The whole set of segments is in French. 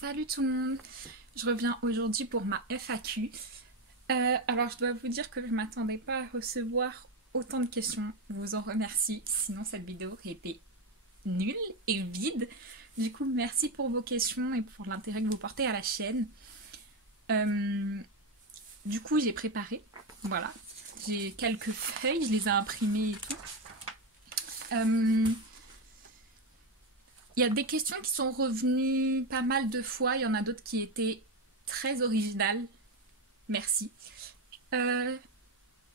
Salut tout le monde, je reviens aujourd'hui pour ma FAQ. Alors je dois vous dire que je ne m'attendais pas à recevoir autant de questions, je vous en remercie, sinon cette vidéo aurait été nulle et vide. Du coup merci pour vos questions et pour l'intérêt que vous portez à la chaîne. Du coup j'ai préparé, voilà, j'ai quelques feuilles, je les ai imprimées et tout. Il y a des questions qui sont revenues pas mal de fois, il y en a d'autres qui étaient très originales. Merci. Je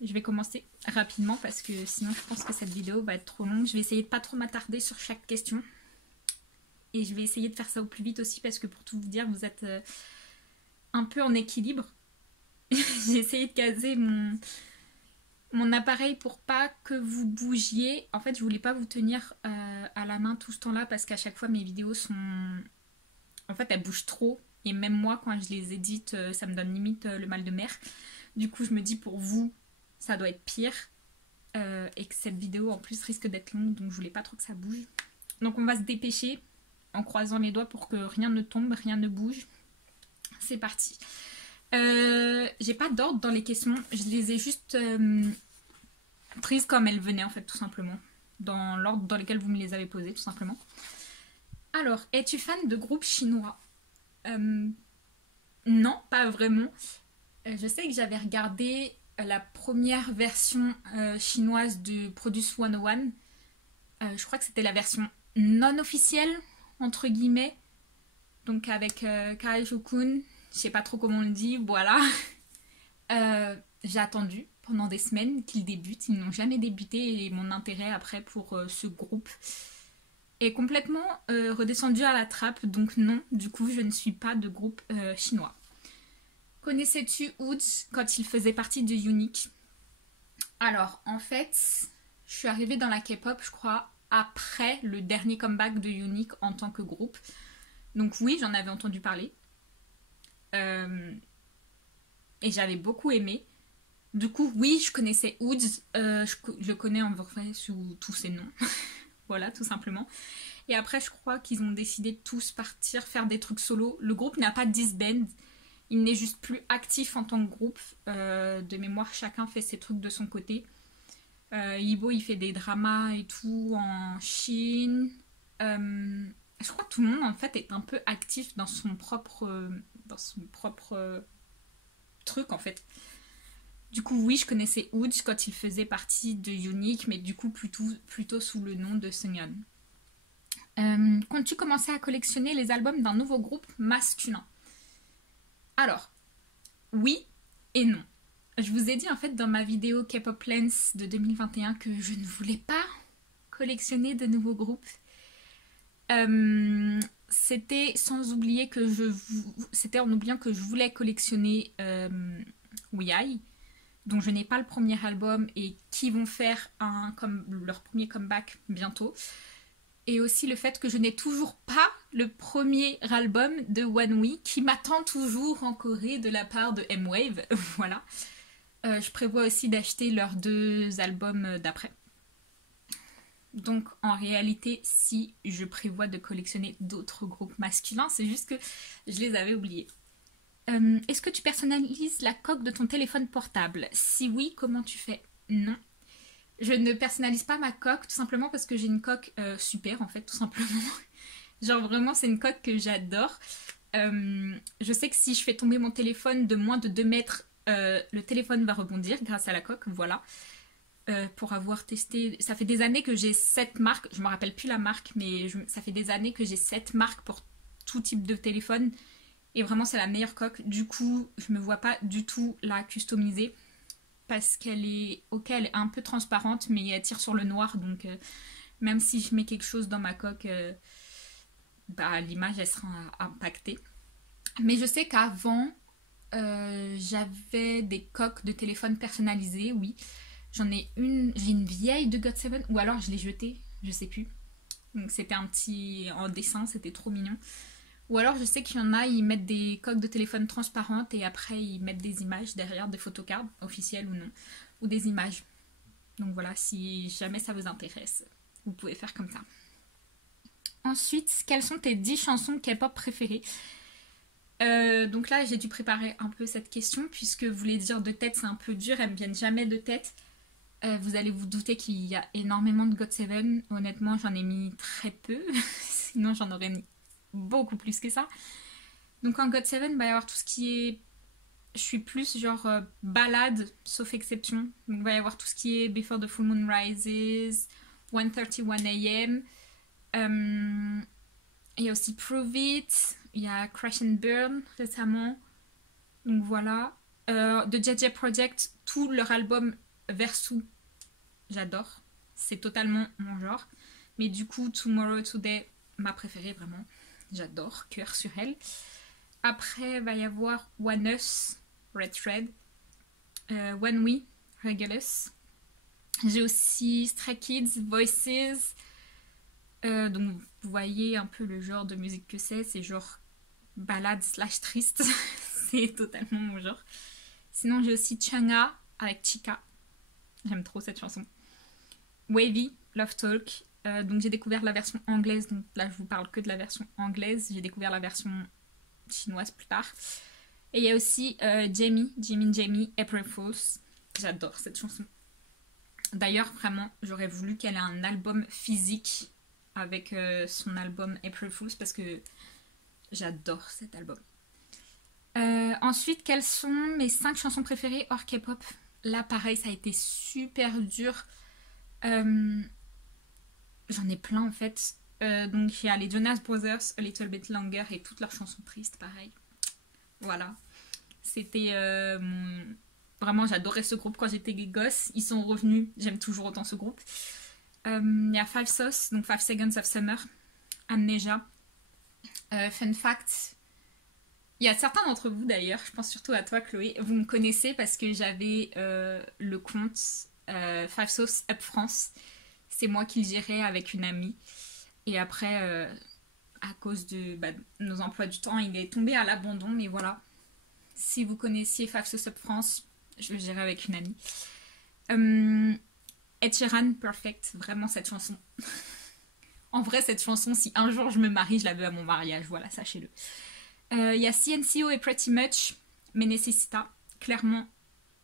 vais commencer rapidement parce que sinon je pense que cette vidéo va être trop longue. Je vais essayer de pas trop m'attarder sur chaque question. Et je vais essayer de faire ça au plus vite aussi parce que pour tout vous dire, vous êtes un peu en équilibre. J'ai essayé de caser mon appareil pour pas que vous bougiez. En fait, je voulais pas vous tenir à la main tout ce temps-là parce qu'à chaque fois mes vidéos sont... En fait, elles bougent trop. Et même moi, quand je les édite, ça me donne limite le mal de mer. Du coup, je me dis pour vous, ça doit être pire. Et que cette vidéo, en plus, risque d'être longue. Donc, je voulais pas trop que ça bouge. Donc, on va se dépêcher en croisant les doigts pour que rien ne tombe, rien ne bouge. C'est parti. J'ai pas d'ordre dans les questions. Je les ai juste prises comme elles venaient, en fait, tout simplement. Dans l'ordre dans lequel vous me les avez posées, tout simplement. Alors, es-tu fan de groupes chinois ? Non, pas vraiment. Je sais que j'avais regardé la première version chinoise de Produce 101. Je crois que c'était la version non officielle, entre guillemets. Donc avec Kai Jokun, je sais pas trop comment on le dit, voilà. J'ai attendu pendant des semaines qu'ils débutent. Ils n'ont jamais débuté et mon intérêt après pour ce groupe est complètement redescendu à la trappe. Donc non, du coup je ne suis pas de groupe chinois. Connaissais-tu Woods quand il faisait partie de Unique? Alors, en fait, je suis arrivée dans la K-pop, je crois, après le dernier comeback de Unique en tant que groupe. Donc oui, j'en avais entendu parler. Et j'avais beaucoup aimé. Du coup, oui, je connaissais Woods. Je le connais en vrai sous tous ses noms. Voilà, tout simplement. Et après, je crois qu'ils ont décidé de tous partir faire des trucs solo. Le groupe n'a pas disband. Il n'est juste plus actif en tant que groupe. De mémoire, chacun fait ses trucs de son côté. Yibo, il fait des dramas et tout en Chine. Je crois que tout le monde, en fait, est un peu actif dans son propre truc, en fait. Du coup, oui, je connaissais Woods quand il faisait partie de Unique, mais du coup, plutôt sous le nom de Seungyeon. Comptes-tu commencer à collectionner les albums d'un nouveau groupe masculin? Alors, oui et non. Je vous ai dit en fait dans ma vidéo K-pop Lens de 2021 que je ne voulais pas collectionner de nouveaux groupes. C'était sans oublier que c'était en oubliant que je voulais collectionner WeI, dont je n'ai pas le premier album et qui vont faire leur premier comeback bientôt. Et aussi le fait que je n'ai toujours pas le premier album de ONEWE qui m'attend toujours en Corée de la part de M-Wave. Voilà. Je prévois aussi d'acheter leurs 2 albums d'après. Donc en réalité, si je prévois de collectionner d'autres groupes masculins, c'est juste que je les avais oubliés. Est-ce que tu personnalises la coque de ton téléphone portable? Si oui, comment tu fais? Non. Je ne personnalise pas ma coque tout simplement parce que j'ai une coque super en fait, tout simplement. Genre vraiment c'est une coque que j'adore. Je sais que si je fais tomber mon téléphone de moins de 2 mètres, le téléphone va rebondir grâce à la coque, voilà. Pour avoir testé, ça fait des années que j'ai cette marque, je me rappelle plus la marque, mais ça fait des années que j'ai cette marque pour tout type de téléphone. Et vraiment c'est la meilleure coque, du coup je me vois pas du tout la customiser. Parce qu'elle est, ok, elle est un peu transparente, mais elle tire sur le noir, donc même si je mets quelque chose dans ma coque, l'image elle sera impactée. Mais je sais qu'avant, j'avais des coques de téléphone personnalisées, oui. J'en ai j'ai une vieille de GOT7, ou alors je l'ai jetée, je sais plus. Donc c'était un petit en dessin, c'était trop mignon. Ou alors je sais qu'il y en a, ils mettent des coques de téléphone transparentes et après ils mettent des images derrière, des photocards, officielles ou non, ou des images. Donc voilà, si jamais ça vous intéresse, vous pouvez faire comme ça. Ensuite, quelles sont tes 10 chansons K-pop préférées? Donc là, j'ai dû préparer un peu cette question, puisque vous voulez dire de tête, c'est un peu dur, elles me viennent jamais de tête. Vous allez vous douter qu'il y a énormément de GOT7. Honnêtement, j'en ai mis très peu. Sinon, j'en aurais mis beaucoup plus que ça. Donc en GOT7, il va y avoir tout ce qui est... Je suis plus genre balade, sauf exception. Donc il va y avoir tout ce qui est Before the Full Moon Rises, 1:31 a.m. Il y a aussi Prove It. Il y a Crash and Burn récemment. Donc voilà. De JJ Project, tout leur album Verso, j'adore. C'est totalement mon genre. Mais du coup, Tomorrow Today, ma préférée vraiment. J'adore, cœur sur elle. Après, il va y avoir One Us, Red Thread. One We, Regulus. J'ai aussi Stray Kids, Voices. Donc vous voyez un peu le genre de musique que c'est genre balade slash triste. C'est totalement mon genre. Sinon j'ai aussi Changa avec Chica. J'aime trop cette chanson. Wavy, Love Talk. Donc j'ai découvert la version anglaise. Donc là je vous parle que de la version anglaise. J'ai découvert la version chinoise plus tard. Et il y a aussi Jamie, April Fools. J'adore cette chanson. D'ailleurs vraiment j'aurais voulu qu'elle ait un album physique avec son album April Fools parce que j'adore cet album. Ensuite, quelles sont mes 5 chansons préférées hors K-pop? Là, pareil, ça a été super dur. J'en ai plein en fait. Donc, il y a les Jonas Brothers, A Little Bit Longer et toutes leurs chansons tristes, pareil. Voilà. C'était Vraiment, j'adorais ce groupe quand j'étais gosse. Ils sont revenus. J'aime toujours autant ce groupe. Il y a Five Sauce, donc 5 Seconds of Summer, Amnesia, Fun Fact. Il y a certains d'entre vous d'ailleurs, je pense surtout à toi Chloé, vous me connaissez parce que j'avais le compte Five Sauce Up France. C'est moi qui le gérais avec une amie. Et après, à cause de nos emplois du temps, il est tombé à l'abandon. Mais voilà, si vous connaissiez Five Sauce Up France, je le gérais avec une amie. Ed Sheeran, Perfect, vraiment cette chanson. En vrai, cette chanson, si un jour je me marie, je la veux à mon mariage, voilà, sachez-le. Il y a CNCO et Pretty Much, mais Necessita, clairement,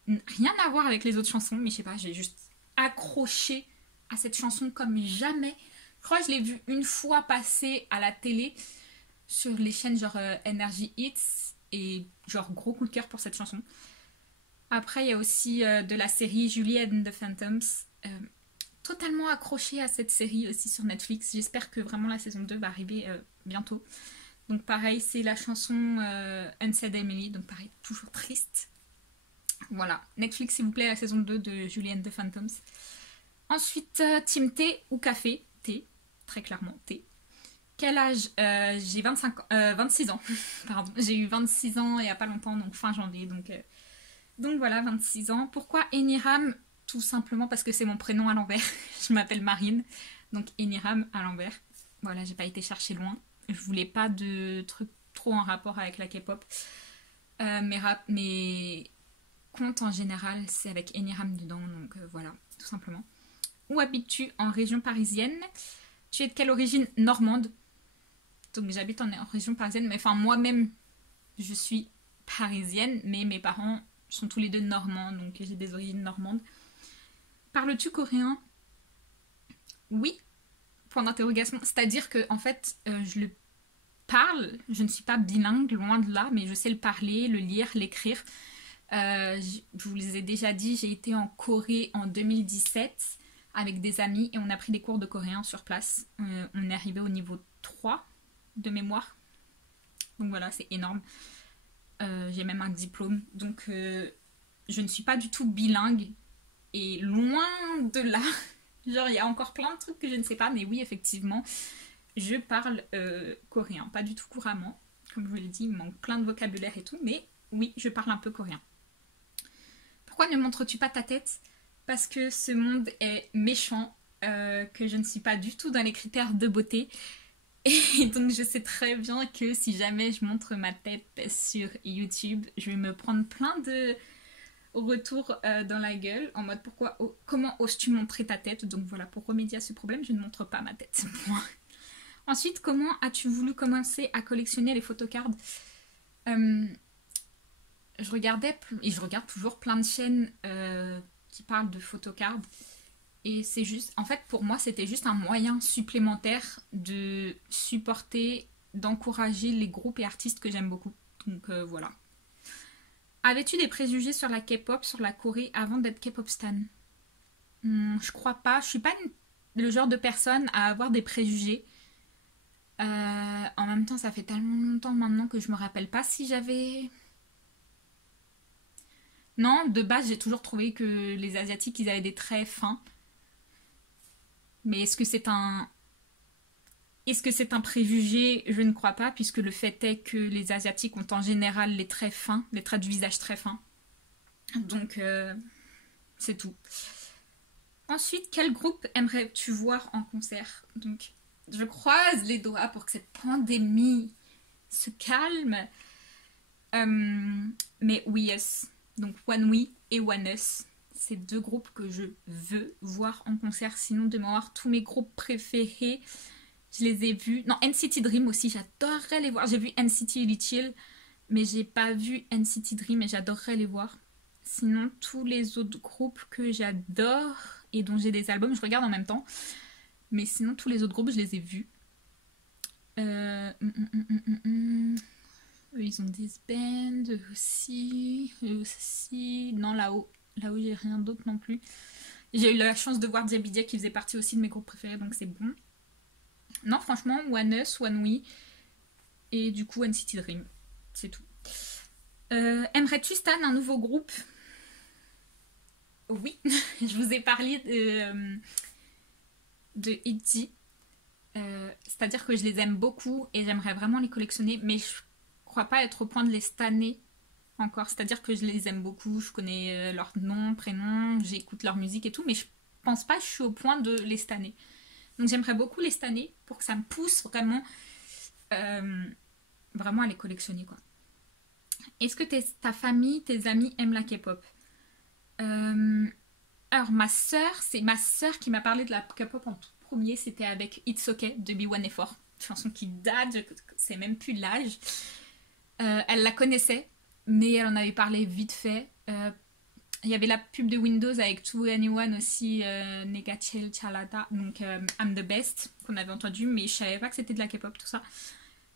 rien à voir avec les autres chansons, mais je sais pas, j'ai juste accroché à cette chanson comme jamais. Je crois que je l'ai vue une fois passer à la télé sur les chaînes genre Energy Hits, et genre gros coup de cœur pour cette chanson. Après, il y a aussi de la série Juliet and the Phantoms. Totalement accrochée à cette série aussi sur Netflix. J'espère que vraiment la saison 2 va arriver bientôt. Donc pareil, c'est la chanson Unsaid Emily. Donc pareil, toujours triste. Voilà, Netflix s'il vous plaît, la saison 2 de Juliet and the Phantoms. Ensuite, team thé ou café? Thé, très clairement thé. Quel âge? J'ai 26 ans. Pardon, j'ai eu 26 ans il n'y a pas longtemps, donc fin janvier. Donc voilà, 26 ans. Pourquoi Eniram? Tout simplement parce que c'est mon prénom à l'envers. Je m'appelle Marine, donc Eniram à l'envers. Voilà, j'ai pas été chercher loin. Je voulais pas de trucs trop en rapport avec la K-pop. Mes comptes en général, c'est avec Eniram dedans, donc voilà, tout simplement. Où habites-tu? En région parisienne. Tu es de quelle origine? Normande. Donc j'habite en région parisienne, mais enfin moi-même, je suis parisienne, mais mes parents sont tous les deux normands, donc j'ai des origines normandes. Parles-tu coréen? Oui. Point d'interrogation. C'est-à-dire que en fait, je le parle. Je ne suis pas bilingue, loin de là, mais je sais le parler, le lire, l'écrire. Je vous les ai déjà dit, j'ai été en Corée en 2017 avec des amis et on a pris des cours de coréen sur place. On est arrivé au niveau 3 de mémoire. Donc voilà, c'est énorme. J'ai même un diplôme. Donc je ne suis pas du tout bilingue. Et loin de là, genre il y a encore plein de trucs que je ne sais pas, mais oui, effectivement, je parle coréen. Pas du tout couramment, comme je vous l'ai dit, il me manque plein de vocabulaire et tout, mais oui, je parle un peu coréen. Pourquoi ne montres-tu pas ta tête? Parce que ce monde est méchant, que je ne suis pas du tout dans les critères de beauté. Et donc je sais très bien que si jamais je montre ma tête sur YouTube, je vais me prendre plein de retour dans la gueule en mode comment oses-tu montrer ta tête? Donc voilà, pour remédier à ce problème, je ne montre pas ma tête. Ensuite, comment as-tu voulu commencer à collectionner les photocards? Euh, je regardais, et je regarde toujours plein de chaînes qui parlent de photocard. Et c'est juste, en fait, pour moi, c'était juste un moyen supplémentaire de supporter, d'encourager les groupes et artistes que j'aime beaucoup. Donc voilà. Avais-tu des préjugés sur la K-pop, sur la Corée avant d'être K-pop stan? Je crois pas. Je suis pas le genre de personne à avoir des préjugés. En même temps, ça fait tellement longtemps maintenant que je me rappelle pas si j'avais. Non, de base, j'ai toujours trouvé que les Asiatiques, ils avaient des traits fins. Mais est-ce que c'est un préjugé? Je ne crois pas, puisque le fait est que les Asiatiques ont en général les traits fins, les traits du visage très fins. Donc, c'est tout. Ensuite, quel groupe aimerais-tu voir en concert? Donc, je croise les doigts pour que cette pandémie se calme. Mais We Us, donc One We et One Us, c'est deux groupes que je veux voir en concert. Sinon, de mémoire, tous mes groupes préférés, je les ai vus. Non, NCT Dream aussi, j'adorerais les voir. J'ai vu NCT Little, mais j'ai pas vu NCT Dream et j'adorerais les voir. Sinon, tous les autres groupes que j'adore et dont j'ai des albums, je regarde en même temps. Mais sinon, tous les autres groupes, je les ai vus. Eux, ils ont disband, eux aussi. Non, là-haut, j'ai rien d'autre non plus. J'ai eu la chance de voir Diabidia qui faisait partie aussi de mes groupes préférés, donc c'est bon. Non, franchement, One Us, One We, et du coup NCT Dream, c'est tout. Aimerais-tu stan un nouveau groupe? Oui, je vous ai parlé de ITZY. C'est-à-dire que je les aime beaucoup et j'aimerais vraiment les collectionner, mais je crois pas être au point de les stanner encore. C'est-à-dire que je les aime beaucoup, je connais leur nom, prénom, j'écoute leur musique et tout, mais je pense pas que je suis au point de les stanner. Donc j'aimerais beaucoup les stanner pour que ça me pousse vraiment, vraiment à les collectionner, quoi. Est-ce que ta famille, tes amis aiment la K-pop? Alors c'est ma sœur qui m'a parlé de la K-pop en tout premier, c'était avec It's Okay de B1A4, chanson qui date, je sais même plus l'âge. Elle la connaissait, mais elle en avait parlé vite fait. Il y avait la pub de Windows avec 2NE1 aussi, Negatil Chalata, donc I'm the Best, qu'on avait entendu, mais je savais pas que c'était de la K-pop, tout ça.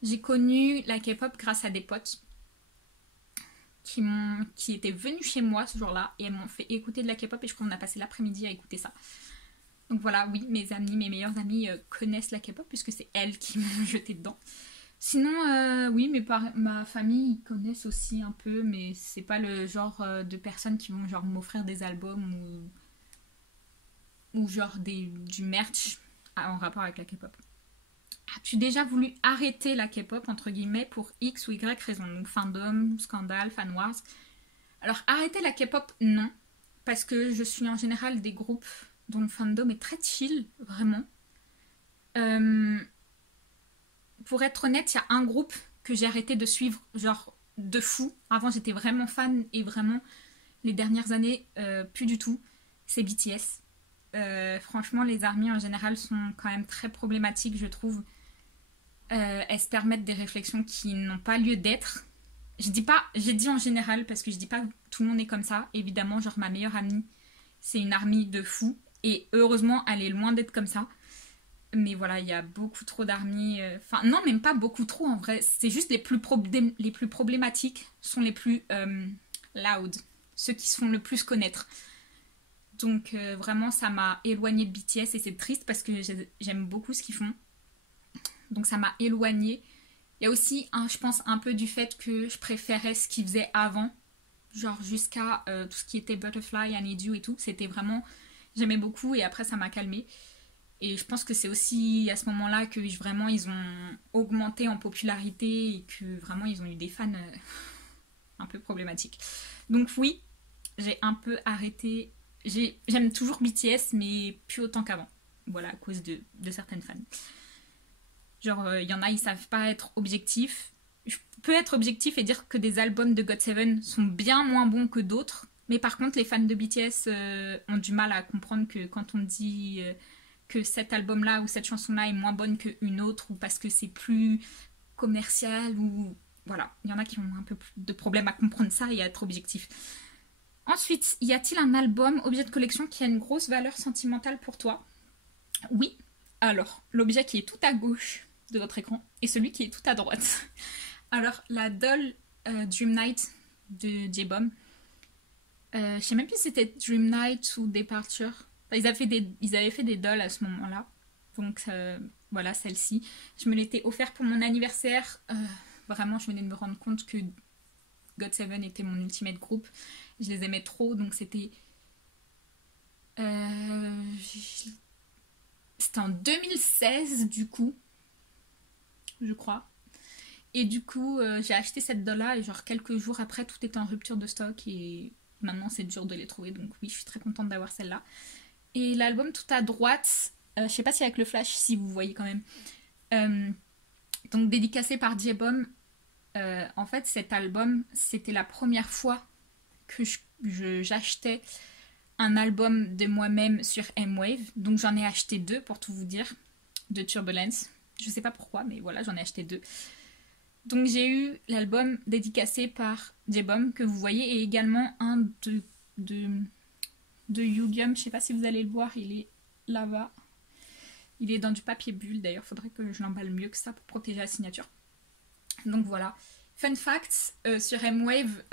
J'ai connu la K-pop grâce à des potes qui étaient venus chez moi ce jour-là et elles m'ont fait écouter de la K-pop et je crois qu'on a passé l'après-midi à écouter ça. Donc voilà, oui, mes meilleurs amis connaissent la K-pop puisque c'est elles qui m'ont jeté dedans. Sinon, oui, ma famille ils connaissent aussi un peu, mais c'est pas le genre de personnes qui vont genre m'offrir des albums ou genre du merch en rapport avec la K-pop. As-tu déjà voulu arrêter la K-pop entre guillemets pour X ou Y raison? Donc fandom, scandale, fan wars. Alors arrêter la K-pop, non, parce que je suis en général des groupes dont le fandom est très chill, vraiment. Pour être honnête, il y a un groupe que j'ai arrêté de suivre, genre de fou. Avant, j'étais vraiment fan et vraiment, les dernières années, plus du tout. C'est BTS. Franchement, les ARMY en général sont quand même très problématiques, je trouve. Elles se permettent des réflexions qui n'ont pas lieu d'être. J'ai dit en général parce que je dis pas que tout le monde est comme ça. Évidemment, genre ma meilleure amie, c'est une ARMY de fou. Et heureusement, elle est loin d'être comme ça. Mais voilà, il y a beaucoup trop d'ARMY. Enfin, non, même pas beaucoup trop en vrai. C'est juste les plus problématiques sont les plus loud. Ceux qui se font le plus connaître. Donc vraiment, ça m'a éloignée de BTS et c'est triste parce que j'aime beaucoup ce qu'ils font. Donc ça m'a éloignée. Il y a aussi, je pense, un peu du fait que je préférais ce qu'ils faisaient avant. Genre jusqu'à tout ce qui était Butterfly, I Need You et tout. C'était vraiment... J'aimais beaucoup et après ça m'a calmée. Et je pense que c'est aussi à ce moment-là que vraiment ils ont augmenté en popularité et que vraiment ils ont eu des fans un peu problématiques. Donc oui, j'ai un peu arrêté. J'aime toujours BTS mais plus autant qu'avant. Voilà, à cause de certaines fans. Genre, il y en a, ils savent pas être objectifs. Je peux être objectif et dire que des albums de GOT7 sont bien moins bons que d'autres. Mais par contre, les fans de BTS ont du mal à comprendre que quand on dit que cet album-là ou cette chanson-là est moins bonne qu'une autre ou parce que c'est plus commercial ou voilà, il y en a qui ont un peu plus de problème à comprendre ça et à être objectif. Ensuite, y a-t-il un album, objet de collection qui a une grosse valeur sentimentale pour toi? Oui. Alors, l'objet qui est tout à gauche de votre écran et celui qui est tout à droite. Alors, la doll Dream Night de J-Bomb. Je sais même plus si c'était Dream Night ou Departure. Enfin, ils avaient fait des dolls à ce moment-là. Donc, voilà, celle-ci. Je me l'étais offert pour mon anniversaire. Vraiment, je venais de me rendre compte que GOT7 était mon ultimate groupe. Je les aimais trop, donc c'était... C'était en 2016, du coup. Je crois. Et du coup, j'ai acheté cette doll-là et genre quelques jours après, tout était en rupture de stock et maintenant c'est dur de les trouver. Donc oui, je suis très contente d'avoir celle-là. Et l'album tout à droite, je sais pas si avec le flash, si vous voyez quand même. Donc dédicacé par J-Bomb. En fait, cet album, c'était la première fois que j'achetais un album de moi-même sur M-Wave. Donc j'en ai acheté 2 pour tout vous dire, de Turbulence. Je sais pas pourquoi, mais voilà, j'en ai acheté 2. Donc j'ai eu l'album dédicacé par J-Bomb que vous voyez et également un de Yugium. Je sais pas si vous allez le voir, il est là-bas. Il est dans du papier bulle d'ailleurs, faudrait que je l'emballe mieux que ça pour protéger la signature. Donc voilà. Fun fact, sur M-Wave,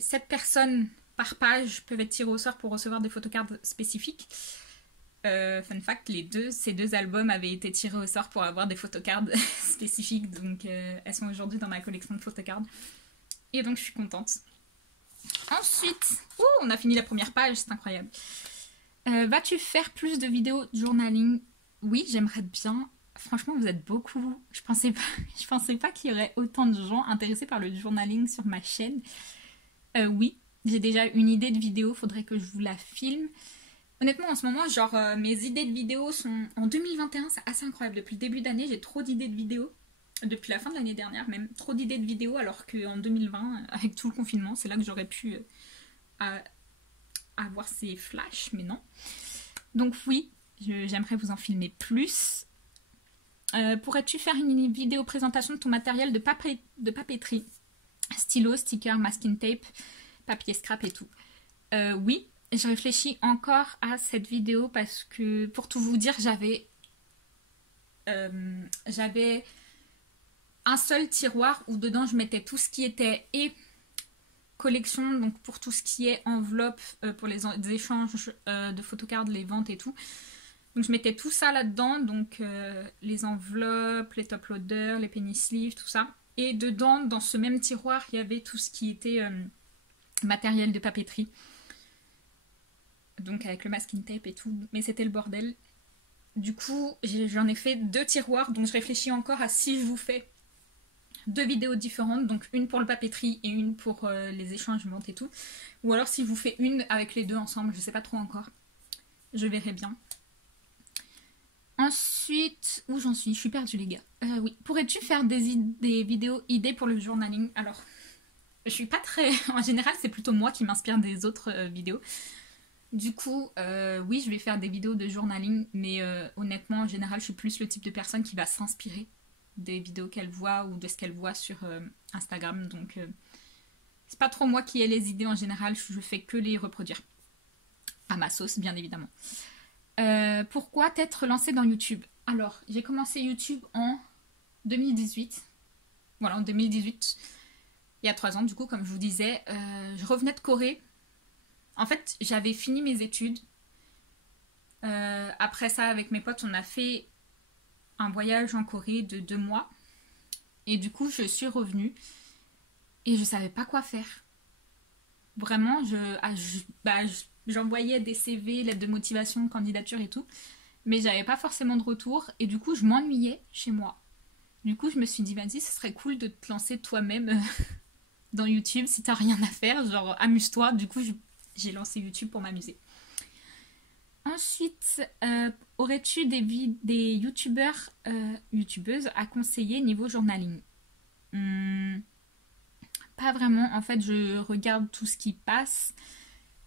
7 personnes par page peuvent être tirées au sort pour recevoir des photocards spécifiques. Fun fact, ces deux albums avaient été tirés au sort pour avoir des photocards spécifiques, donc elles sont aujourd'hui dans ma collection de photocards. Et donc je suis contente. Ensuite, on a fini la première page, c'est incroyable. Vas-tu faire plus de vidéos de journaling? Oui, j'aimerais bien. Franchement, vous êtes beaucoup. Je pensais pas qu'il y aurait autant de gens intéressés par le journaling sur ma chaîne. Oui, j'ai déjà une idée de vidéo, faudrait que je vous la filme. Honnêtement, en ce moment, genre, mes idées de vidéos sont... En 2021, c'est assez incroyable. Depuis le début d'année, j'ai trop d'idées de vidéos. Depuis la fin de l'année dernière, même. Trop d'idées de vidéos, alors qu'en 2020, avec tout le confinement, c'est là que j'aurais pu avoir ces flashs, mais non. Donc oui, j'aimerais vous en filmer plus. Pourrais-tu faire une vidéo présentation de ton matériel de papeterie? Stylo, sticker, masking tape, papier scrap et tout. Oui. Je réfléchis encore à cette vidéo parce que, pour tout vous dire, j'avais un seul tiroir où dedans je mettais tout ce qui était collection, donc pour tout ce qui est enveloppe, pour les échanges de photocards, les ventes et tout. Donc je mettais tout ça là-dedans, donc les enveloppes, les top loaders, les penny sleeves, tout ça. Et dedans, dans ce même tiroir, il y avait tout ce qui était matériel de papeterie. Donc avec le masking tape et tout, mais c'était le bordel. Du coup, j'en ai fait 2 tiroirs, donc je réfléchis encore à si je vous fais 2 vidéos différentes, donc une pour le papeterie et une pour les échanges, ventes et tout. Ou alors si je vous fais une avec les 2 ensemble, je sais pas trop encore. Je verrai bien. Ensuite, où j'en suis? Je suis perdue les gars. Oui, pourrais-tu faire des vidéos idées pour le journaling? Alors, je suis pas très... En général, c'est plutôt moi qui m'inspire des autres vidéos. Du coup, oui, je vais faire des vidéos de journaling, mais honnêtement, en général, je suis plus le type de personne qui va s'inspirer des vidéos qu'elle voit ou de ce qu'elle voit sur Instagram. Donc, c'est pas trop moi qui ai les idées en général, je fais que les reproduire. À ma sauce, bien évidemment. Pourquoi t'être lancée dans YouTube? Alors, j'ai commencé YouTube en 2018. Voilà, en 2018, il y a 3 ans, du coup, comme je vous disais. Je revenais de Corée. En fait, j'avais fini mes études. Après ça, avec mes potes, on a fait un voyage en Corée de 2 mois. Et du coup, je suis revenue. Et je savais pas quoi faire. Vraiment, j'envoyais des CV, lettres de motivation, candidature et tout. Mais j'avais pas forcément de retour. Et du coup, je m'ennuyais chez moi. Du coup, je me suis dit, vas-y, ce serait cool de te lancer toi-même dans YouTube si t'as rien à faire. Genre, amuse-toi. Du coup, j'ai lancé YouTube pour m'amuser. Ensuite, aurais-tu des youtubeurs, youtubeuses à conseiller niveau journaling? Pas vraiment. En fait, je regarde tout ce qui passe.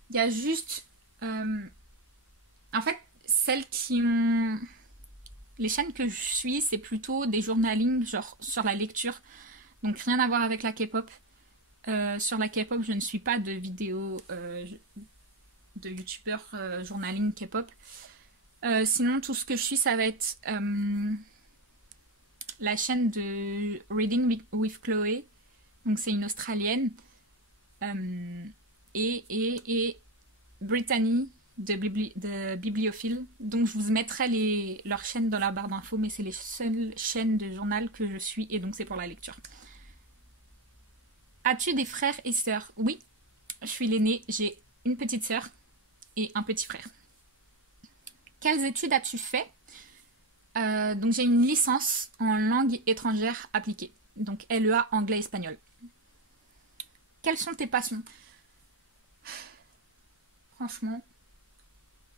Il y a juste... en fait, celles qui ont... Les chaînes que je suis, c'est plutôt des journalings genre sur la lecture. Donc rien à voir avec la K-pop. Sur la K-pop, je ne suis pas de vidéos de youtubeurs journaling K-pop. Sinon, tout ce que je suis, ça va être la chaîne de Reading with Chloé. Donc c'est une Australienne. Et Brittany de Bibliophile. Donc je vous mettrai leur chaîne dans la barre d'infos, mais c'est les seules chaînes de journal que je suis, et donc c'est pour la lecture. As-tu des frères et sœurs? Oui, je suis l'aînée, j'ai une petite sœur et un petit frère. Quelles études as-tu fait? Donc j'ai une licence en langue étrangère appliquée, donc LEA anglais-espagnol. Quelles sont tes passions? Franchement,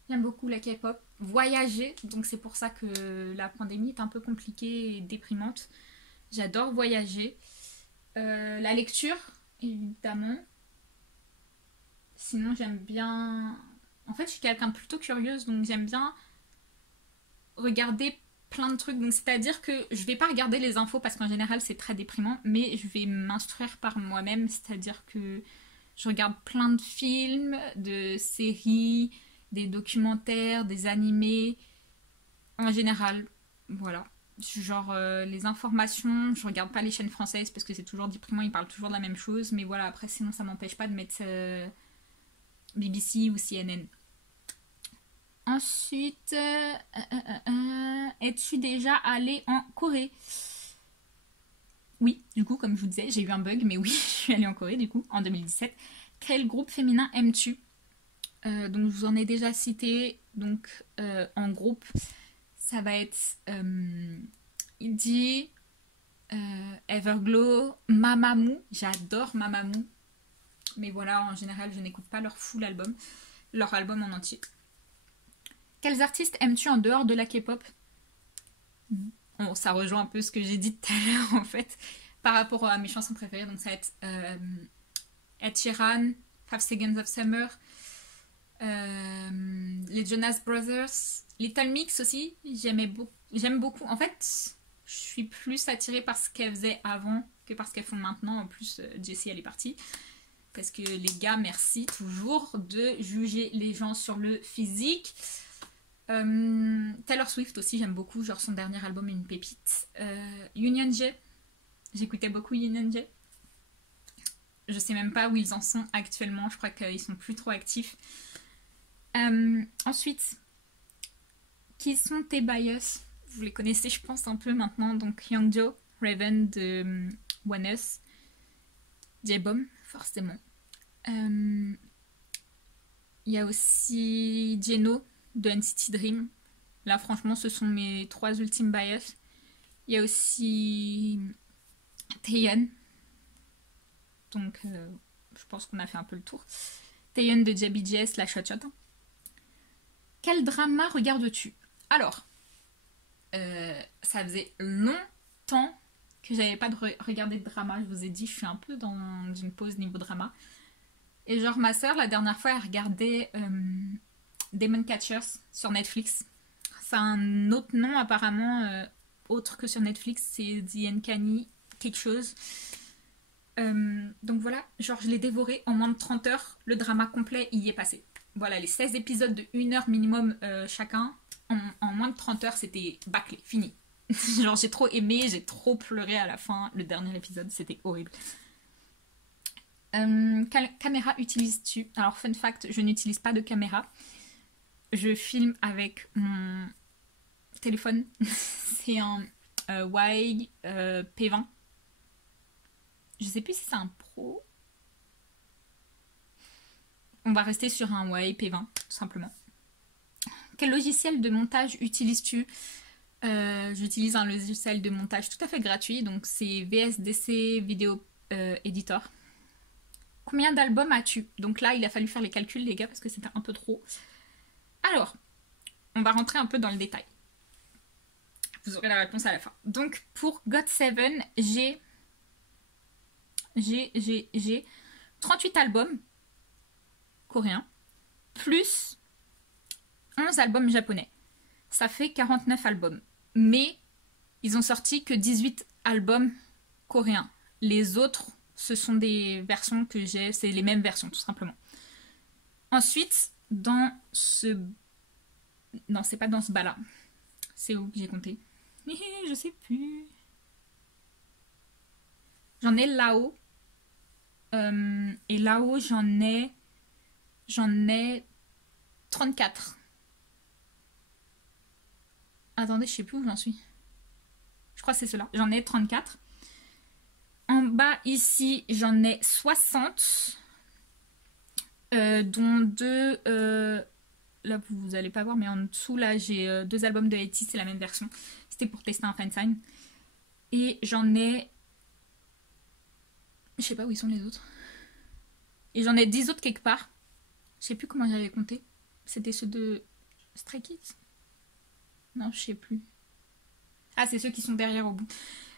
j'aime beaucoup la K-pop. Voyager, donc c'est pour ça que la pandémie est un peu compliquée et déprimante. J'adore voyager. La lecture, évidemment. Sinon, j'aime bien... En fait, je suis quelqu'un de plutôt curieuse, donc j'aime bien regarder plein de trucs. Donc, c'est-à-dire que je vais pas regarder les infos parce qu'en général, c'est très déprimant, mais je vais m'instruire par moi-même. C'est-à-dire que je regarde plein de films, de séries, des documentaires, des animés. En général, voilà. Genre les informations, je regarde pas les chaînes françaises parce que c'est toujours déprimant, ils parlent toujours de la même chose. Mais voilà, après, sinon, ça m'empêche pas de mettre BBC ou CNN. Ensuite, es-tu déjà allé en Corée? Oui, du coup, comme je vous disais, j'ai eu un bug, mais oui, je suis allée en Corée, du coup, en 2017. Quel groupe féminin aimes-tu? Donc, je vous en ai déjà cité. Donc, en groupe, ça va être ITZY, Everglow, Mamamoo. J'adore Mamamoo. Mais voilà, en général, je n'écoute pas leur full album, leur album en entier. Quels artistes aimes-tu en dehors de la K-pop? Bon, ça rejoint un peu ce que j'ai dit tout à l'heure en fait, par rapport à mes chansons préférées. Donc ça va être Ed Sheeran, 5 Seconds of Summer, les Jonas Brothers, Little Mix aussi, j'aime beaucoup. En fait, je suis plus attirée par ce qu'elles faisaient avant que par ce qu'elles font maintenant. En plus, Jessie, elle est partie. Parce que les gars, merci toujours de juger les gens sur le physique. Taylor Swift aussi, j'aime beaucoup. Genre son dernier album est une pépite. Union J, j'écoutais beaucoup Union J. Je sais même pas où ils en sont actuellement. Je crois qu'ils sont plus trop actifs. Ensuite, qui sont tes bias? Vous les connaissez, je pense, un peu maintenant. Donc Youngjo, Raven de One Us, J-Bomb, forcément. Il y a aussi Jeno de NCT Dream. Là, franchement, ce sont mes 3 ultimes bias. Il y a aussi Taeyeon. Donc, je pense qu'on a fait un peu le tour. Taeyeon de JBJS, la Shot Shot. Quel drama regardes-tu? Alors, ça faisait longtemps que j'avais pas regardé de drama. Je vous ai dit, je suis un peu dans une pause niveau drama. Et genre, ma soeur, la dernière fois, elle regardait Demon Catchers sur Netflix. C'est un autre nom, apparemment, autre que sur Netflix. C'est The Uncanny quelque chose. Donc voilà, genre, je l'ai dévoré en moins de 30 heures. Le drama complet y est passé. Voilà, les 16 épisodes de 1 heure minimum chacun. En moins de 30 heures, c'était bâclé, fini. Genre, j'ai trop aimé, j'ai trop pleuré à la fin. Le dernier épisode, c'était horrible. Quelle caméra utilises-tu? Alors, fun fact, je n'utilise pas de caméra. Je filme avec mon téléphone. C'est un Y P20. Je sais plus si c'est un Pro. On va rester sur un Y P20, tout simplement. Quel logiciel de montage utilises-tu? J'utilise un logiciel de montage tout à fait gratuit. Donc, c'est VSDC Video Editor. Combien d'albums as-tu? Donc là, il a fallu faire les calculs, les gars, parce que c'était un peu trop. Alors, on va rentrer un peu dans le détail. Vous aurez la réponse à la fin. Donc, pour GOT7, j'ai 38 albums coréens, plus 11 albums japonais. Ça fait 49 albums. Mais, ils ont sorti que 18 albums coréens. Les autres, ce sont des versions que j'ai, c'est les mêmes versions tout simplement. Ensuite, dans ce... Non, c'est pas dans ce bas-là. C'est où que j'ai compté? Je sais plus. J'en ai là-haut. Et là-haut, j'en ai 34. Attendez, je sais plus où j'en suis. Je crois que c'est cela. J'en ai 34. En bas, ici, j'en ai 60. Dont 2... là, vous allez pas voir, mais en dessous, là, j'ai 2 albums de 80, c'est la même version. C'était pour tester un fansign. Et j'en ai... Je sais pas où ils sont les autres. Et j'en ai 10 autres quelque part. Je sais plus comment j'avais compté. C'était ceux de Stray Kids? Non, je sais plus. Ah, c'est ceux qui sont derrière au bout.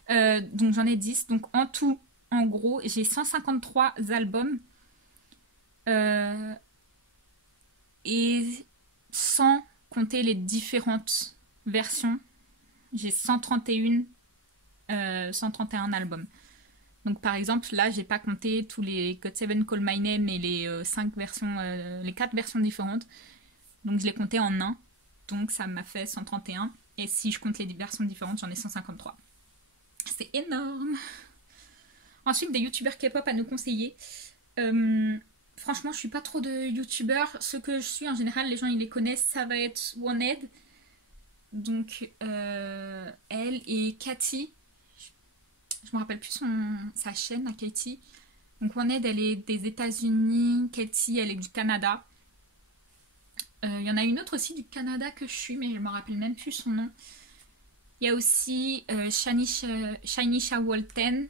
Donc j'en ai 10. Donc en tout, en gros, j'ai 153 albums. Et sans compter les différentes versions, j'ai 131 albums. Donc par exemple, là, j'ai pas compté tous les GOT7 Call My Name et les 5 versions, les 4 versions différentes. Donc je les comptais en un. Donc ça m'a fait 131. Et si je compte les versions différentes, j'en ai 153. C'est énorme. Ensuite, des youtubeurs K-pop à nous conseiller. Franchement, je suis pas trop de youtubeurs. Ceux que je suis, en général, les gens ils les connaissent. Ça va être OneHead. Donc elle et Cathy. Je me rappelle plus sa chaîne à Katie. Donc OneHead, elle est des États-Unis. Katie, elle est du Canada. Il y en a une autre aussi du Canada que je suis, mais je me rappelle même plus son nom. Il y a aussi Shiny Walton.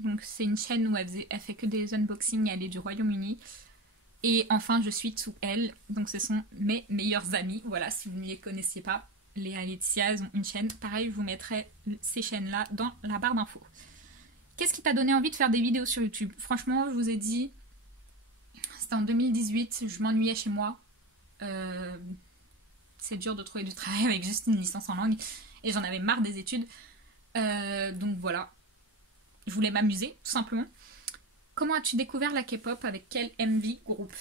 Donc c'est une chaîne où elle fait que des unboxings. Elle est du Royaume-Uni. Et enfin, je suis elle. Donc ce sont mes meilleurs amis. Voilà, si vous ne les connaissiez pas, les Alicia, elles ont une chaîne. Pareil, je vous mettrai ces chaînes-là dans la barre d'infos. Qu'est-ce qui t'a donné envie de faire des vidéos sur YouTube? Franchement, je vous ai dit, c'était en 2018, je m'ennuyais chez moi. C'est dur de trouver du travail avec juste une licence en langue. Et j'en avais marre des études. Donc voilà. Je voulais m'amuser, tout simplement. Comment as-tu découvert la K-pop? Avec quel MV groupe?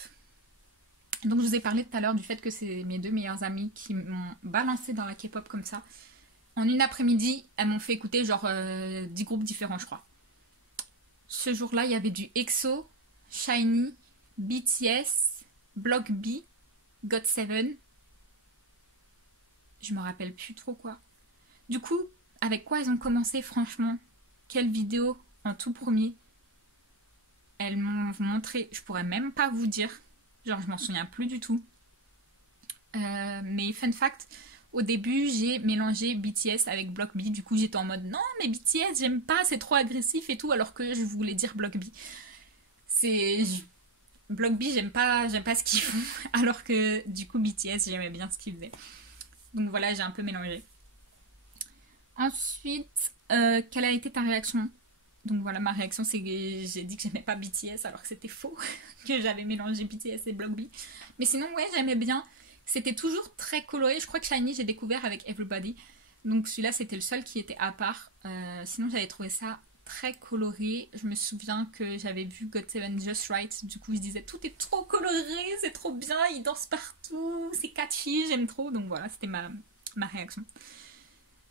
Donc je vous ai parlé tout à l'heure du fait que c'est mes 2 meilleures amies qui m'ont balancé dans la K-pop comme ça. En une après-midi, elles m'ont fait écouter genre 10 groupes différents, je crois. Ce jour-là, il y avait du EXO, SHINee, BTS, Block B, GOT7. Je me rappelle plus trop quoi. Du coup, avec quoi elles ont commencé, franchement? Quelle vidéo en tout premier? Elles m'ont montré, je pourrais même pas vous dire. Genre, je m'en souviens plus du tout. Mais fun fact, au début, j'ai mélangé BTS avec Block B. Du coup, j'étais en mode non, mais BTS, j'aime pas, c'est trop agressif et tout, alors que je voulais dire Block B. Block B, j'aime pas ce qu'ils font, alors que du coup, BTS, j'aimais bien ce qu'ils faisaient. Donc voilà, j'ai un peu mélangé. Ensuite, quelle a été ta réaction? Donc voilà, ma réaction, c'est que j'ai dit que j'aimais pas BTS alors que c'était faux, que j'avais mélangé BTS et Block B. Mais sinon, ouais, j'aimais bien. C'était toujours très coloré. Je crois que SHINee, j'ai découvert avec Everybody. Donc celui-là, c'était le seul qui était à part. Sinon, j'avais trouvé ça très coloré. Je me souviens que j'avais vu GOT7 Just Right. Du coup, je disais, tout est trop coloré, c'est trop bien, ils dansent partout, c'est catchy, j'aime trop. Donc voilà, c'était ma réaction.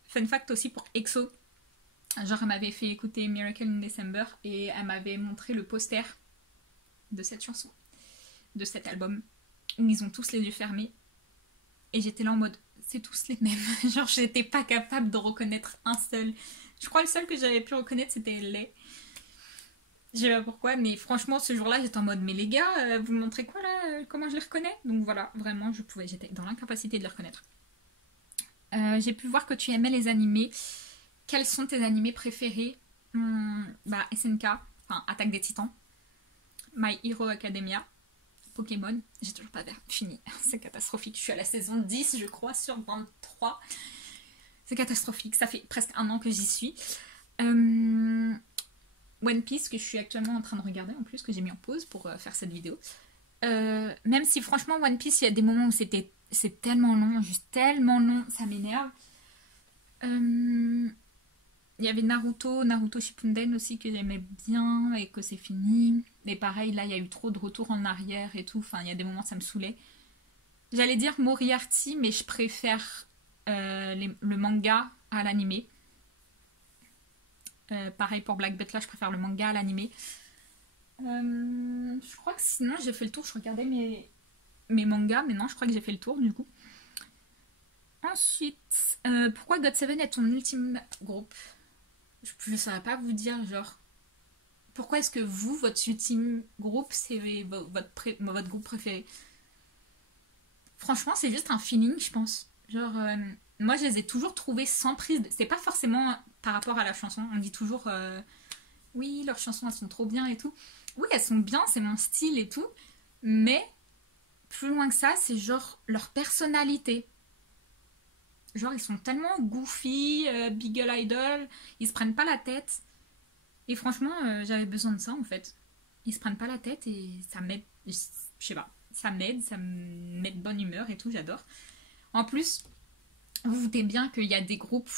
Fun fact aussi pour EXO. Genre, elle m'avait fait écouter Miracle in December et elle m'avait montré le poster de cette chanson, de cet album, où ils ont tous les yeux fermés. Et j'étais là en mode, c'est tous les mêmes. Genre, j'étais pas capable de reconnaître un seul. Je crois que le seul que j'avais pu reconnaître, c'était Lay. Je sais pas pourquoi, mais franchement, ce jour-là, j'étais en mode, mais les gars, vous me montrez quoi là? Comment je les reconnais? Donc voilà, vraiment, j'étais dans l'incapacité de les reconnaître. J'ai pu voir que tu aimais les animés. Quels sont tes animés préférés? SNK, enfin Attaque des Titans, My Hero Academia, Pokémon, j'ai toujours pas fini, c'est catastrophique. Je suis à la saison 10, je crois, sur 23. C'est catastrophique, ça fait presque un an que j'y suis. One Piece, que je suis actuellement en train de regarder en plus, que j'ai mis en pause pour faire cette vidéo. Même si franchement, One Piece, il y a des moments où c'est tellement long, juste tellement long, ça m'énerve. Il Il y avait Naruto Shippuden aussi que j'aimais bien et que c'est fini. Et pareil, là, il y a eu trop de retours en arrière et tout. Enfin, il y a des moments, ça me saoulait. J'allais dire Moriarty, mais je préfère le manga à l'animé. Pareil pour Black Butler, je préfère le manga à l'animé. Je crois que sinon j'ai fait le tour. Je regardais mes mangas, mais non, je crois que j'ai fait le tour du coup. Ensuite, pourquoi GOT7 est ton ultime groupe? Je ne saurais pas vous dire, genre, pourquoi est-ce que vous, votre ultime groupe, c'est votre groupe préféré? Franchement, c'est juste un feeling, je pense. Genre, moi, je les ai toujours trouvés sans prise. C'est pas forcément par rapport à la chanson. On dit toujours, oui, leurs chansons, elles sont trop bien et tout. Oui, elles sont bien, c'est mon style et tout. Mais, plus loin que ça, c'est genre leur personnalité. Genre, ils sont tellement goofy, Beagle Idol, ils se prennent pas la tête. Et franchement, j'avais besoin de ça en fait. Ils se prennent pas la tête et ça m'aide. Je sais pas, ça m'aide, ça me met de bonne humeur et tout, j'adore. En plus, vous vous doutez bien qu'il y a des groupes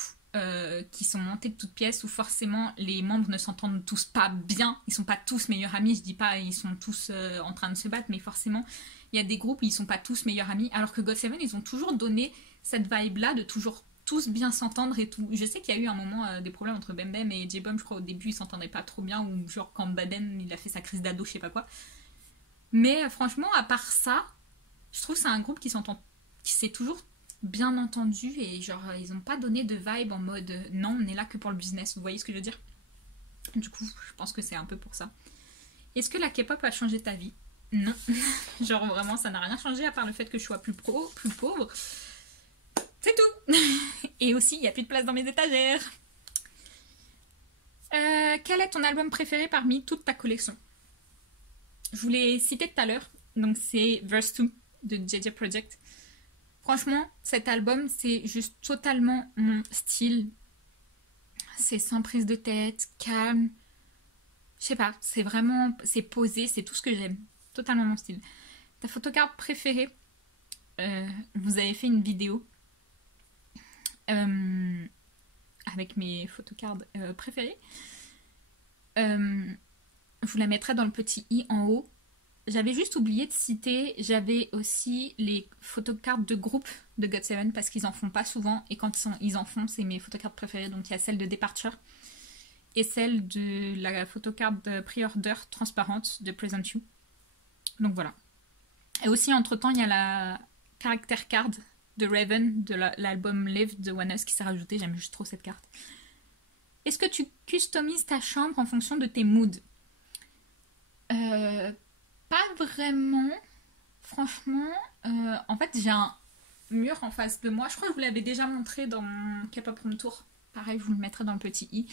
qui sont montés de toutes pièces où forcément les membres ne s'entendent tous pas bien. Ils sont pas tous meilleurs amis, je dis pas ils sont tous en train de se battre, mais forcément, il y a des groupes où ils sont pas tous meilleurs amis. Alors que GOT7, ils ont toujours donné cette vibe-là de toujours tous bien s'entendre et tout. Je sais qu'il y a eu un moment des problèmes entre Bem Bem et J-Bom, je crois au début ils s'entendaient pas trop bien, ou genre quand Baden il a fait sa crise d'ado, je sais pas quoi. Mais franchement, à part ça, je trouve que c'est un groupe qui s'entend, qui s'est toujours bien entendu et genre ils ont pas donné de vibe en mode non, on est là que pour le business, vous voyez ce que je veux dire? Du coup, je pense que c'est un peu pour ça. Est-ce que la K-pop a changé ta vie? Non. Genre vraiment, ça n'a rien changé à part le fait que je sois plus pauvre. C'est tout. Et aussi, il n'y a plus de place dans mes étagères. Quel est ton album préféré parmi toute ta collection? Je vous l'ai cité tout à l'heure. Donc c'est Verse 2 de JJ Project. Franchement, cet album, c'est juste totalement mon style. C'est sans prise de tête, calme. Je sais pas, c'est vraiment, c'est posé, c'est tout ce que j'aime. Totalement mon style. Ta photocard préférée? Vous avez fait une vidéo avec mes photocards préférées. Je vous la mettrai dans le petit i en haut. J'avais juste oublié de citer, j'avais aussi les photocards de groupe de GOT7 parce qu'ils en font pas souvent et quand ils en font, c'est mes photocards préférées. Donc il y a celle de Departure et celle de la photocard de pre-order transparente de Present You. Donc voilà. Et aussi entre temps, il y a la character card de Raven de l'album Live de One Us qui s'est rajoutée. J'aime juste trop cette carte. Est-ce que tu customises ta chambre en fonction de tes moods? Pas vraiment. Franchement, en fait, j'ai un mur en face de moi. Je crois que je vous l'avais déjà montré dans mon K-pop room tour. Pareil, je vous le mettrai dans le petit i.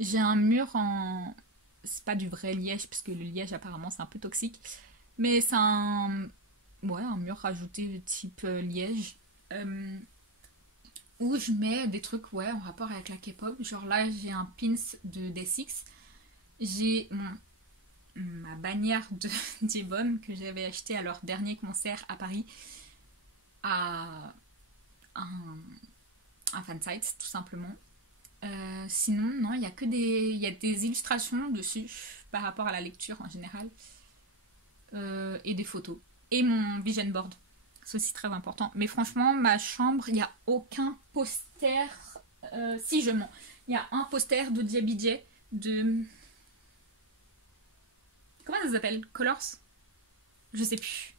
J'ai un mur en... C'est pas du vrai liège, parce que le liège, apparemment, c'est un peu toxique. Mais c'est un... Ouais, un mur rajouté type liège. Où je mets des trucs, ouais, en rapport avec la K-pop. Genre là, j'ai un pins de Day6. J'ai ma bannière de J-Bom que j'avais acheté à leur dernier concert à Paris à un fansite tout simplement. Sinon non, il y a que il y a des illustrations dessus par rapport à la lecture en général et des photos et mon vision board, c'est aussi très important. Mais franchement ma chambre, il n'y a aucun poster. Si je mens, il y a un poster de JBJ de... Comment ça s'appelle? Colors? Je sais plus.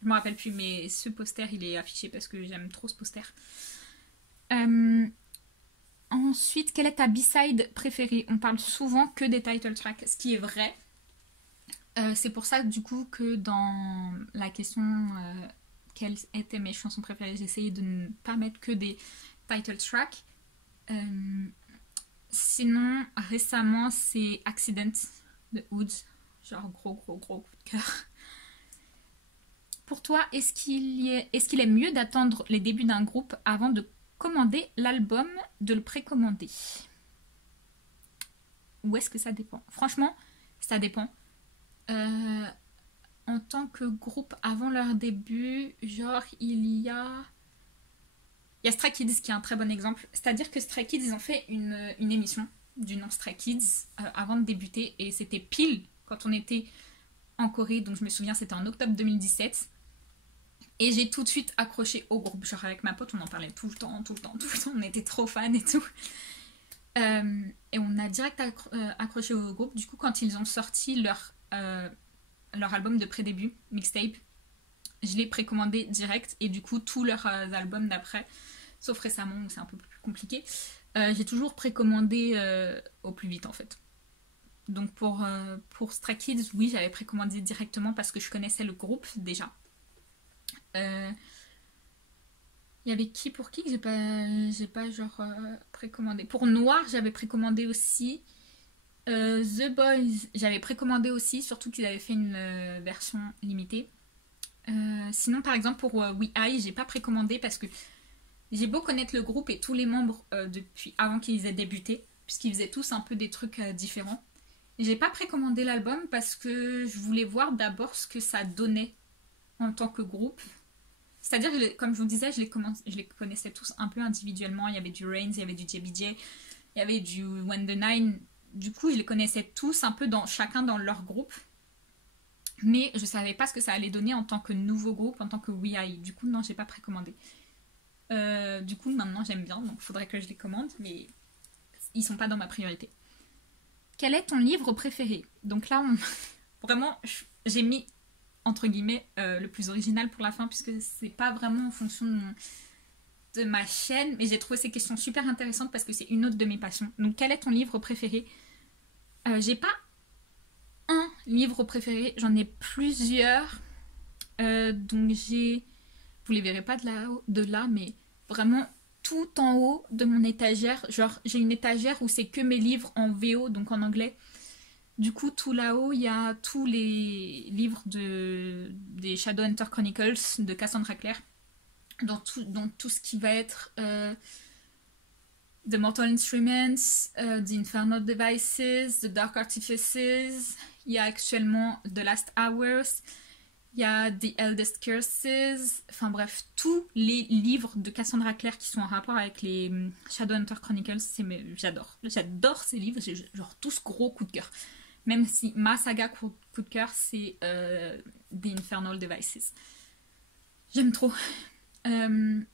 Je me rappelle plus, mais ce poster, il est affiché parce que j'aime trop ce poster. Ensuite, quelle est ta B-side préférée? On parle souvent que des title tracks, ce qui est vrai. C'est pour ça, du coup, que dans la question quelles étaient mes chansons préférées, j'ai essayé de ne pas mettre que des title tracks. Sinon, récemment, c'est Accident de Woods, genre gros coup de cœur. Pour toi, est-ce qu'il est mieux d'attendre les débuts d'un groupe avant de commander l'album, de le précommander? Ou est-ce que ça dépend? Franchement, ça dépend. En tant que groupe avant leur début, genre il y a Il y a Stray Kids qui est un très bon exemple. C'est-à-dire que Stray Kids, ils ont fait une émission du nom Stray Kids avant de débuter. Et c'était pile quand on était en Corée. Donc je me souviens, c'était en octobre 2017. Et j'ai tout de suite accroché au groupe. Genre avec ma pote, on en parlait tout le temps. On était trop fans et tout. Et on a direct accroché au groupe. Du coup, quand ils ont sorti leur album de pré-début, mixtape, je l'ai précommandé direct. Et du coup, tous leurs albums d'après, sauf récemment où c'est un peu plus compliqué, j'ai toujours précommandé au plus vite en fait. Donc pour Stray Kids, oui, j'avais précommandé directement parce que je connaissais le groupe déjà. Il y avait qui pour qui que j'ai pas genre précommandé. Pour Noir, j'avais précommandé aussi. The Boys, j'avais précommandé aussi, surtout qu'ils avaient fait une version limitée. Sinon, par exemple, pour We.I, j'ai pas précommandé parce que j'ai beau connaître le groupe et tous les membres depuis avant qu'ils aient débuté, puisqu'ils faisaient tous un peu des trucs différents. J'ai pas précommandé l'album parce que je voulais voir d'abord ce que ça donnait en tant que groupe. C'est-à-dire, comme je vous disais, je les connaissais tous un peu individuellement. Il y avait du Reigns, il y avait du JBJ, il y avait du One the Nine. Du coup, je les connaissais tous un peu chacun dans leur groupe. Mais je savais pas ce que ça allait donner en tant que nouveau groupe, en tant que We.I. Du coup, non, j'ai pas précommandé. Du coup, maintenant, j'aime bien, donc il faudrait que je les commande, mais ils sont pas dans ma priorité. Quel est ton livre préféré? Donc là, vraiment, j'ai mis entre guillemets le plus original pour la fin, puisque c'est pas vraiment en fonction de ma chaîne, mais j'ai trouvé ces questions super intéressantes parce que c'est une autre de mes passions. Donc quel est ton livre préféré? J'ai pas un livre préféré, j'en ai plusieurs. Donc vous les verrez pas de là, mais vraiment tout en haut de mon étagère, genre j'ai une étagère où c'est que mes livres en VO, donc en anglais. Du coup, tout là-haut, il y a tous les livres des Shadowhunter Chronicles de Cassandra Clare. Dans tout ce qui va être The Mortal Instruments, The Infernal Devices, The Dark Artifices. Il y a actuellement The Last Hours. Il y a The Eldest Curses. Enfin bref, tous les livres de Cassandra Clare qui sont en rapport avec les Shadowhunter Chronicles. J'adore ces livres. J'ai genre tous gros coup de cœur. Même si ma saga coup de cœur, c'est The Infernal Devices. J'aime trop. Il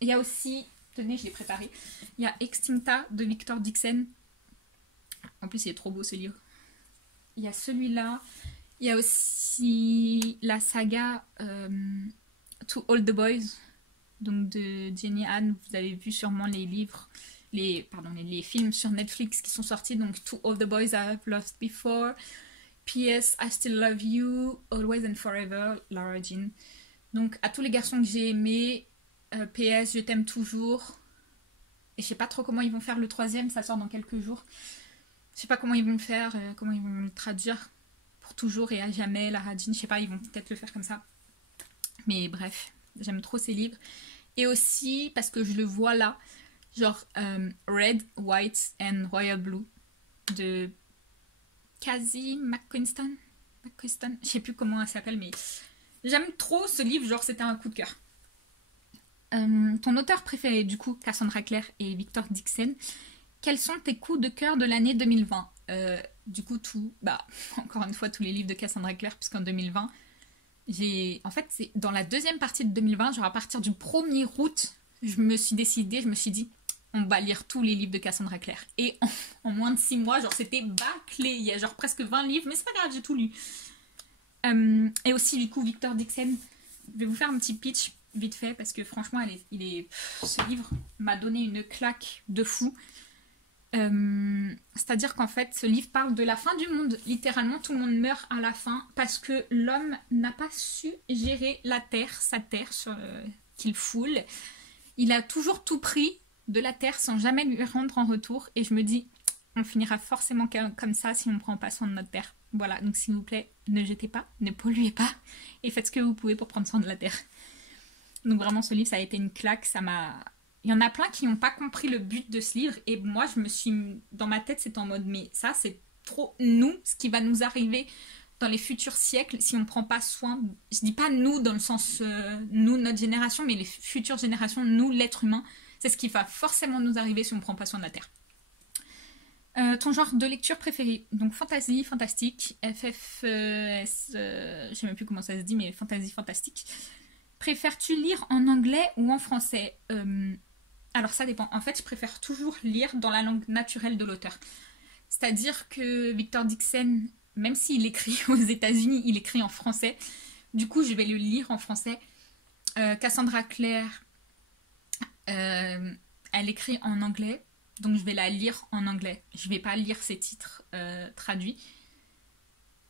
y a aussi, tenez, je l'ai préparé, il y a Extincta de Victor Dixon. En plus, il est trop beau ce livre. Il y a celui-là. Il y a aussi la saga To All the Boys, donc de Jenny Han. Vous avez vu sûrement les livres. Les films sur Netflix qui sont sortis, donc To All the Boys I've Loved Before, P.S. I Still Love You, Always and Forever, Lara Jean. Donc à tous les garçons que j'ai aimés, P.S. Je t'aime toujours. Et je sais pas trop comment ils vont faire le troisième, ça sort dans quelques jours. Je sais pas comment ils vont le faire, comment ils vont le traduire pour toujours et à jamais, Lara Jean. Je sais pas, ils vont peut-être le faire comme ça. Mais bref, j'aime trop ces livres. Et aussi parce que je le vois là, genre Red, White and Royal Blue de Cassie McQuiston. Je sais plus comment elle s'appelle, mais j'aime trop ce livre, genre c'était un coup de cœur. Ton auteur préféré, du coup, Cassandra Clare et Victor Dixon. Quels sont tes coups de cœur de l'année 2020? Du coup, encore une fois, tous les livres de Cassandra Clare, puisqu'en 2020, c'est dans la deuxième partie de 2020, genre à partir du 1er août, je me suis dit, on va lire tous les livres de Cassandra Clare. Et en moins de 6 mois, genre c'était bâclé. Il y a genre presque 20 livres, mais c'est pas grave, j'ai tout lu. Et aussi, du coup, Victor Dixon. Je vais vous faire un petit pitch vite fait, parce que franchement, ce livre m'a donné une claque de fou. C'est-à-dire qu'en fait, ce livre parle de la fin du monde. Littéralement, tout le monde meurt à la fin, parce que l'homme n'a pas su gérer sa terre qu'il foule. Il a toujours tout pris de la terre sans jamais lui rendre en retour. Et je me dis, on finira forcément comme ça si on ne prend pas soin de notre terre. Voilà, donc s'il vous plaît, ne jetez pas, ne polluez pas. Et faites ce que vous pouvez pour prendre soin de la terre. Donc vraiment, ce livre, ça a été une claque. Il y en a plein qui n'ont pas compris le but de ce livre. Et moi, dans ma tête, c'est en mode, mais ça, c'est trop nous, ce qui va nous arriver dans les futurs siècles, si on ne prend pas soin, je dis pas nous dans le sens nous, notre génération, mais les futures générations, nous, l'être humain, c'est ce qui va forcément nous arriver si on ne prend pas soin de la Terre. Ton genre de lecture préféré, donc fantasy, fantastique, FFS, je sais même plus comment ça se dit, mais fantasy, fantastique. Préfères-tu lire en anglais ou en français? Alors ça dépend. En fait, je préfère toujours lire dans la langue naturelle de l'auteur. C'est-à-dire que Victor Dixon, même s'il écrit aux États-Unis, il écrit en français. Du coup, je vais le lire en français. Cassandra Clare, elle écrit en anglais. Donc je vais la lire en anglais. Je vais pas lire ses titres traduits.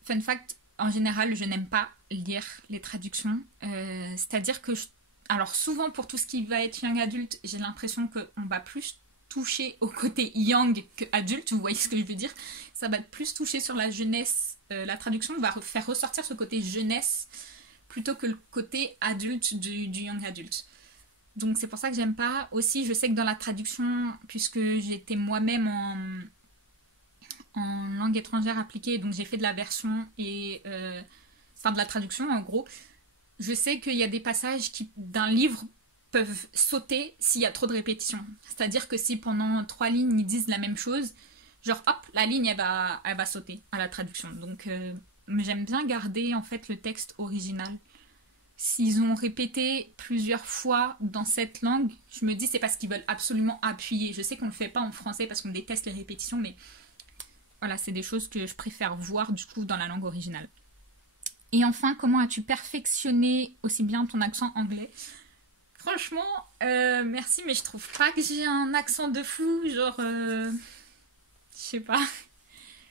Fun fact, en général, je n'aime pas lire les traductions. C'est-à-dire que, alors souvent pour tout ce qui va être young adulte, j'ai l'impression qu'on va plus toucher au côté young que adulte. Vous voyez ce que je veux dire? Ça va plus toucher sur la jeunesse. La traduction va faire ressortir ce côté jeunesse plutôt que le côté adulte du young adulte. Donc c'est pour ça que j'aime pas. Aussi, je sais que dans la traduction, puisque j'étais moi-même en langue étrangère appliquée, donc j'ai fait de la version et enfin de la traduction en gros, je sais qu'il y a des passages qui d'un livre peuvent sauter s'il y a trop de répétitions. C'est-à-dire que si pendant 3 lignes ils disent la même chose, genre hop, la ligne elle va sauter à la traduction. Donc j'aime bien garder en fait le texte original. S'ils ont répété plusieurs fois dans cette langue, je me dis c'est parce qu'ils veulent absolument appuyer. Je sais qu'on ne le fait pas en français parce qu'on déteste les répétitions, mais voilà, c'est des choses que je préfère voir du coup dans la langue originale. Et enfin, comment as-tu perfectionné aussi bien ton accent anglais? Franchement, merci, mais je trouve pas que j'ai un accent de fou, genre... je sais pas.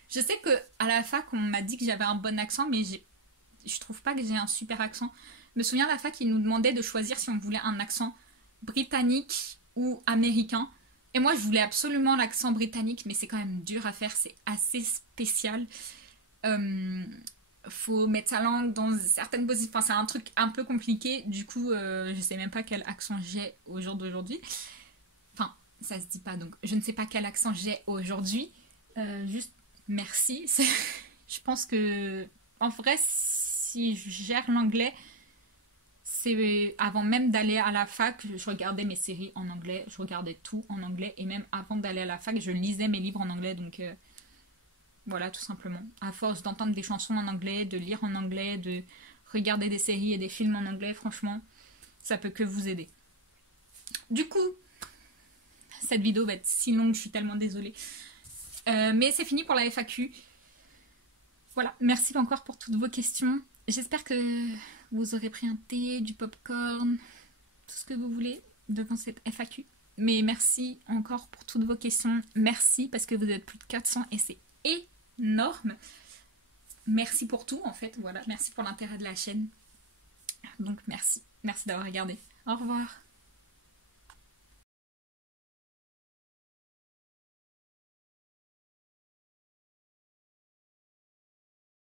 Je sais qu'à la fac, on m'a dit que j'avais un bon accent, mais je trouve pas que j'ai un super accent. Je me souviens à la fac, ils nous demandaient de choisir si on voulait un accent britannique ou américain. Et moi, je voulais absolument l'accent britannique, mais c'est quand même dur à faire, c'est assez spécial. Faut mettre sa langue dans certaines positions. Enfin, c'est un truc un peu compliqué. Du coup, je sais même pas quel accent j'ai au jour d'aujourd'hui. Enfin, ça se dit pas, donc je ne sais pas quel accent j'ai aujourd'hui. Juste merci. Je pense que, en vrai, si je gère l'anglais, c'est avant même d'aller à la fac, je regardais mes séries en anglais, je regardais tout en anglais, et même avant d'aller à la fac, je lisais mes livres en anglais, donc voilà, tout simplement. À force d'entendre des chansons en anglais, de lire en anglais, de regarder des séries et des films en anglais, franchement, ça peut que vous aider. Du coup, cette vidéo va être si longue, je suis tellement désolée. Mais c'est fini pour la FAQ. Voilà, merci encore pour toutes vos questions. J'espère que vous aurez pris un thé, du popcorn, tout ce que vous voulez devant cette FAQ. Mais merci encore pour toutes vos questions. Merci parce que vous êtes plus de 400 et c'est énorme. Merci pour tout en fait. Voilà, merci pour l'intérêt de la chaîne. Donc merci. Merci d'avoir regardé. Au revoir.